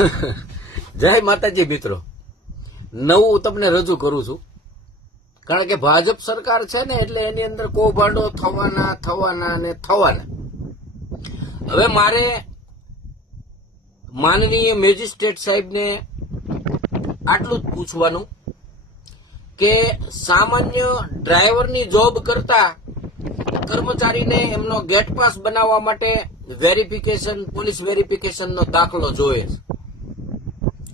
જય માતાજી મિત્રો, નવું તમને રજૂ કરું છું. કારણ કે ભાજપ સરકાર છે ને, એટલે એની અંદર કૌભાંડો થવાના. હવે મારે માનનીય મેજિસ્ટ્રેટ સાહેબને આટલું જ પૂછવાનું કે સામાન્ય ડ્રાઈવરની જોબ કરતા કર્મચારીને એમનો ગેટ પાસ બનાવવા માટે વેરિફિકેશન, પોલીસ વેરિફિકેશનનો દાખલો જોઈએ છે.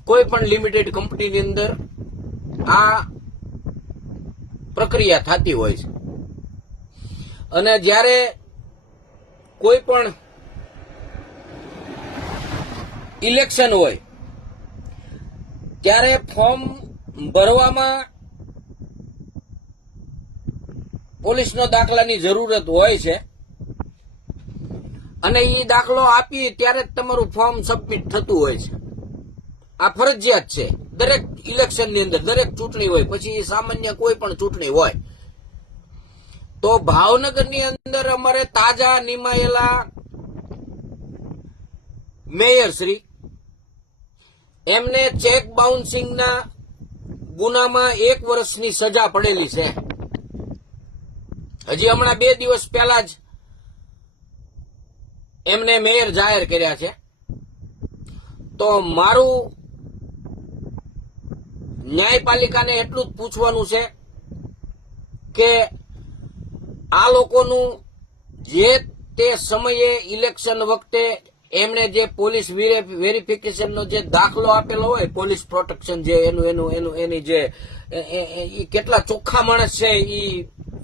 કોઈ પણ લિમિટેડ કંપનીની અંદર આ પ્રક્રિયા થતી હોય છે. અને જ્યારે કોઈ પણ ઇલેક્શન હોય ત્યારે ફોર્મ ભરવામાં પોલીસનો દાખલાની જરૂરત હોય છે. અને એ દાખલો આપીએ ત્યારે જ તમારું ફોર્મ સબમિટ થતું હોય છે. આ ફરજિયાત છે દરેક ઇલેક્શનની અંદર, દરેક ચૂંટણી હોય, પછી સામાન્ય કોઈ પણ ચૂંટણી હોય. તો ભાવનગરની અંદર અમારે તાજા નિમાયેલા મેયર શ્રી, એમને ચેક બાઉન્સિંગના ગુનામાં 1 વર્ષની સજા પડેલી છે. હજી હમણાં 2 દિવસ પહેલા જ એમને મેયર જાહેર કર્યા છે. તો મારું ન્યાયપાલિકાને એટલું જ પૂછવાનું છે કે આ લોકોનું જે તે સમયે ઇલેક્શન વખતે એમણે જે પોલીસ વેરિફિકેશનનો જે દાખલો આપેલો હોય, પોલીસ પ્રોટેક્શન જે એની જે કેટલા ચોખ્ખા માણસ છે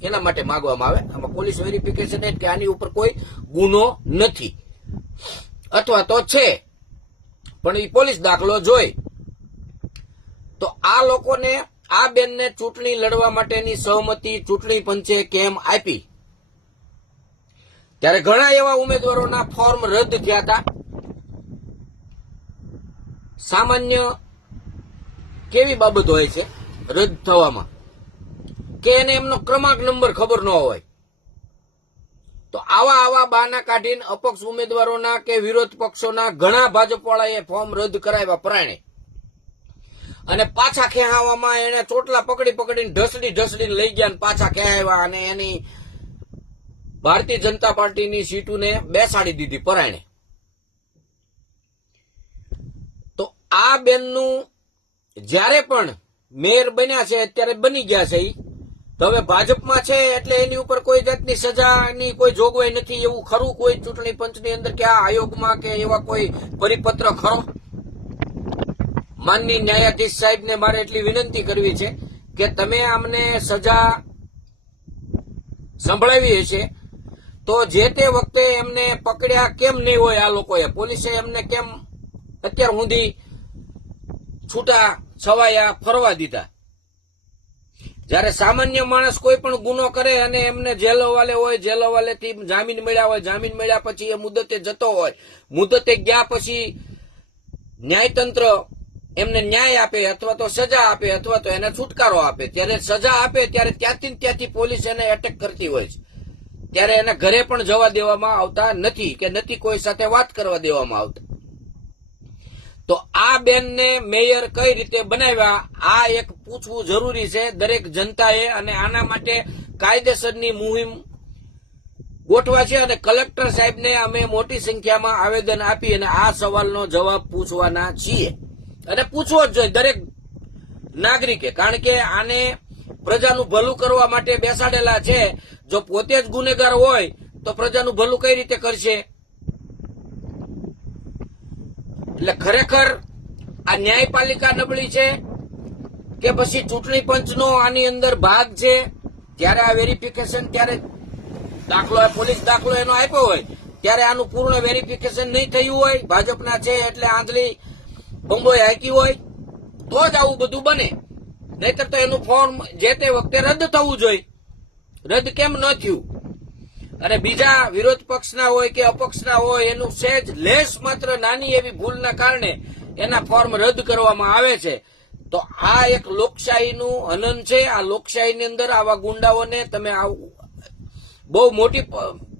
એના માટે માંગવામાં આવે. આમાં પોલીસ વેરિફિકેશન એટલે કે આની ઉપર કોઈ ગુનો નથી અથવા તો છે પણ એ પોલીસ દાખલો જોઈ. તો આ લોકોને, આ બેનને ચૂંટણી લડવા માટેની સહમતિ ચૂંટણી પંચે કેમ આપી? ત્યારે ઘણા એવા ઉમેદવારોના ફોર્મ રદ થયા હતા. સામાન્ય કેવી બાબત હોય છે રદ થવામાં કે એને એમનો ક્રમાંક નંબર ખબર ન હોય. તો આવા બહાના કાઢીને અપક્ષ ઉમેદવારોના કે વિરોધ પક્ષોના ઘણા ભાજપવાળાએ ફોર્મ રદ કરાવ્યા પરાયણે. અને પાછા ખેહાવામાં એને ચોટલા પકડીને ઢસડીને લઈ ગયા, પાછા ખેહાવ્યા અને એની ભારતીય જનતા પાર્ટીની સીટોને બેસાડી દીધી પરાયણે. તો આ બેનનું જ્યારે પણ મેયર બન્યા છે, અત્યારે બની ગયા છે, તો હવે ભાજપમાં છે એટલે એની ઉપર કોઈ જાતની સજાની કોઈ જોગવાઈ નથી એવું ખરું કોઈ ચૂંટણી પંચની અંદર કે આ આયોગમાં કે એવા કોઈ પરિપત્ર ખરો? માનનીય ન્યાયાધીશ સાહેબને મારે એટલી વિનંતી કરવી છે કે તમે અમને સજા સંભળાવી હશે તો જે તે વખતે એમને પકડ્યા કેમ નહીં હોય? આ લોકોએ, પોલીસે એમને કેમ અત્યાર સુધી છૂટા છવાયા ફરવા દીધા? જયારે સામાન્ય માણસ કોઈ પણ ગુનો કરે અને એમને જેલ હવાલે હોય, જેલ હવાલેથી જામીન મળ્યા હોય, જામીન મળ્યા પછી એ મુદતે જતો હોય, મુદતે ગયા પછી ન્યાયતંત્ર એમને ન્યાય આપે અથવા તો સજા આપે અથવા તો એને છુટકારો આપે. ત્યારે સજા આપે ત્યારે ત્યાંથી પોલીસ એને એટેક કરતી હોય છે. ત્યારે એને ઘરે પણ જવા દેવામાં આવતા નથી કે નથી કોઈ સાથે વાત કરવા દેવામાં આવતા. તો આ બેનને મેયર કઈ રીતે બનાવ્યા, આ એક પૂછવું જરૂરી છે દરેક જનતાએ. અને આના માટે કાયદેસરની મુહિમ ગોઠવા છે. અને કલેક્ટર સાહેબને અમે મોટી સંખ્યામાં આવેદન આપી અને આ સવાલનો જવાબ પૂછવાના છીએ. અને પૂછવો જ જોઈએ દરેક નાગરિકે, કારણ કે આને પ્રજાનું ભલું કરવા માટે બેસાડેલા છે. જો પોતે જ ગુનેગાર હોય તો પ્રજાનું ભલું કઈ રીતે કરશે? એટલે ખરેખર આ ન્યાયપાલિકા નબળી છે કે પછી ચૂંટણી પંચનો આની અંદર ભાગ છે? ત્યારે આ વેરિફિકેશન, ત્યારે દાખલો, પોલીસ દાખલો એનો આપ્યો હોય ત્યારે આનું પૂર્ણ વેરિફિકેશન નહીં થયું હોય, ભાજપના છે એટલે આંધળી બંબોય હાકી હોય તો જ આવું બધું બને. નહીતર તો એનું ફોર્મ જે તે વખતે રદ થવું જોઈએ. રદ કેમ ન થયું? અને બીજા વિરોધ પક્ષના હોય કે અપક્ષના હોય એનું સહેજ લેસ માત્ર નાની એવી ભૂલના કારણે એના ફોર્મ રદ કરવામાં આવે છે. તો આ એક લોકશાહીનું હનન છે. આ લોકશાહીની અંદર આવા ગુંડાઓને તમે બહુ મોટી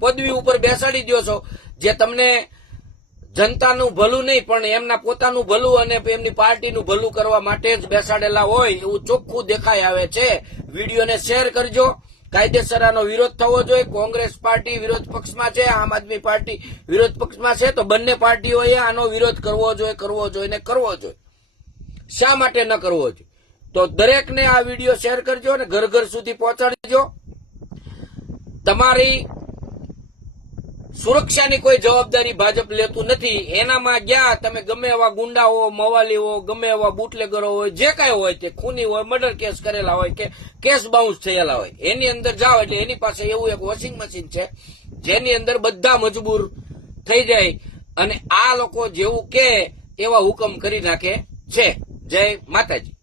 પદવી ઉપર બેસાડી દો છો, જે તમને જનતાનું ભલું નહીં પણ એમના પોતાનું ભલું અને એમની પાર્ટીનું ભલું કરવા માટે જ બેસાડેલા હોય એવું ચોખ્ખું દેખાઈ આવે છે. વિડીયોને શેર કરજો. કાયદેસર આનો વિરોધ થવો જોઈએ. કોંગ્રેસ પાર્ટી વિરોધ પક્ષમાં છે, આમ આદમી પાર્ટી વિરોધ પક્ષમાં છે, તો બંને પાર્ટીઓએ આનો વિરોધ કરવો જોઈએ ને કરવો જોઈએ. શા માટે ન કરવો જોઈએ? તો દરેકને આ વિડીયો શેર કરજો અને ઘર ઘર સુધી પહોંચાડજો. તમારી સુરક્ષાની કોઈ જવાબદારી ભાજપ લેતું નથી. એનામાં ગયા તમે ગમે એવા ગુંડાઓ, મવાલીઓ, ગમે એવા બુટલેગરો હોય, જે કાંઈ હોય તે ખૂની હોય, મર્ડર કેસ કરેલા હોય કે કેસ બાઉન્સ થયેલા હોય, એની અંદર જાઓ એટલે એની પાસે એવું એક વોશિંગ મશીન છે જેની અંદર બધા મજબૂર થઈ જાય અને આ લોકો જેવું કે એવા હુકમ કરી નાખે છે. જય માતાજી.